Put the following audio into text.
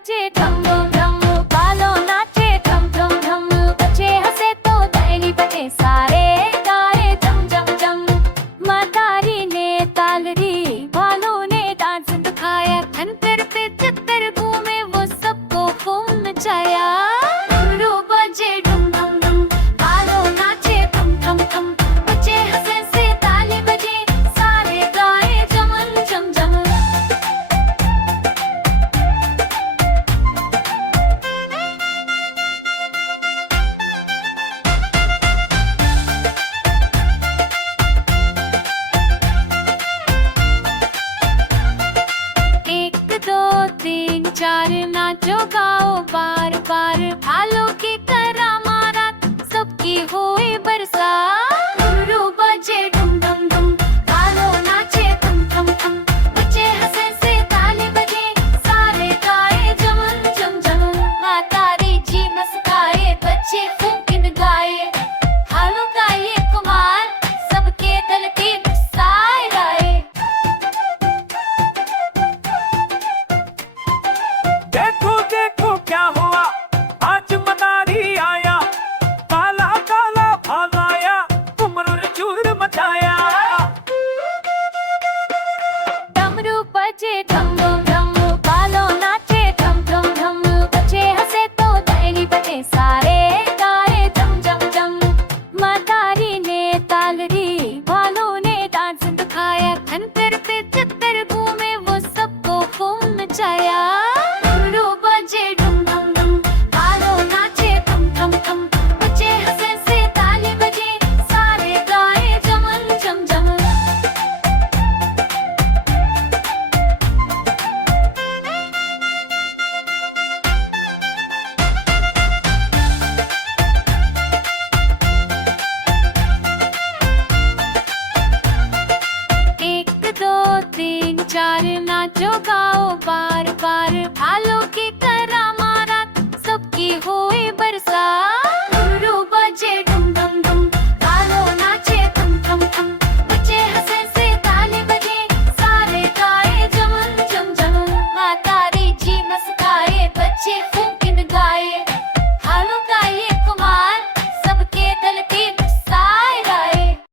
बजे ढम ढम ढम, बालों नाचे ढम ढम ढम, बच्चे हंसे तो डायरी बजे सारे गाए जम जम जम। मदारी ने ताल दी, बालों ने डांस दिखाया, धनकर पे चक्कर घूमे वो सबको खूब नचाया। घुंघरू बजे ढम ढम ढम, बालों नाचे ढम ढम ढम, बच्चे हंसे से ताली बजे सारे गाए जमन जम जम। चार नाचो गाओ बार बार, भालों की तरह मारा सबकी हुई बरसात। घुंघरू बजे डुम डुम डुम, भालों नाचे थम थम थम, बच्चे हंसे से ताली बजे सारे गाए जमन जम जम। मातारी जी मुस्काए, बच्चे खूब गिन गाए, भालों का ये कुमार सबके दिल की साए गाए। देखो देखो क्या हुआ, आज मदारी आया, काला काला भागाया, घुंघरू ने चूर मचाया। डमरू बजे ढम ढम ढम, बालों नाचे ढम ढम ढम, बच्चे हंसे तो डायरी बजे सारे गाए जम जम जम। मदारी ने ताल दी, बालों ने डांस दिखाया, धनकर पे चक्कर घूमे वो सबको खूब नचाया। घुंघरू बजे ढम ढम ढम, बालों नाचे थम थम थम, बच्चे हंसे से ताली बजे सारे गाए जमन जम जम। एक दो तीन चार नाचो गाओ बार बार, भालों की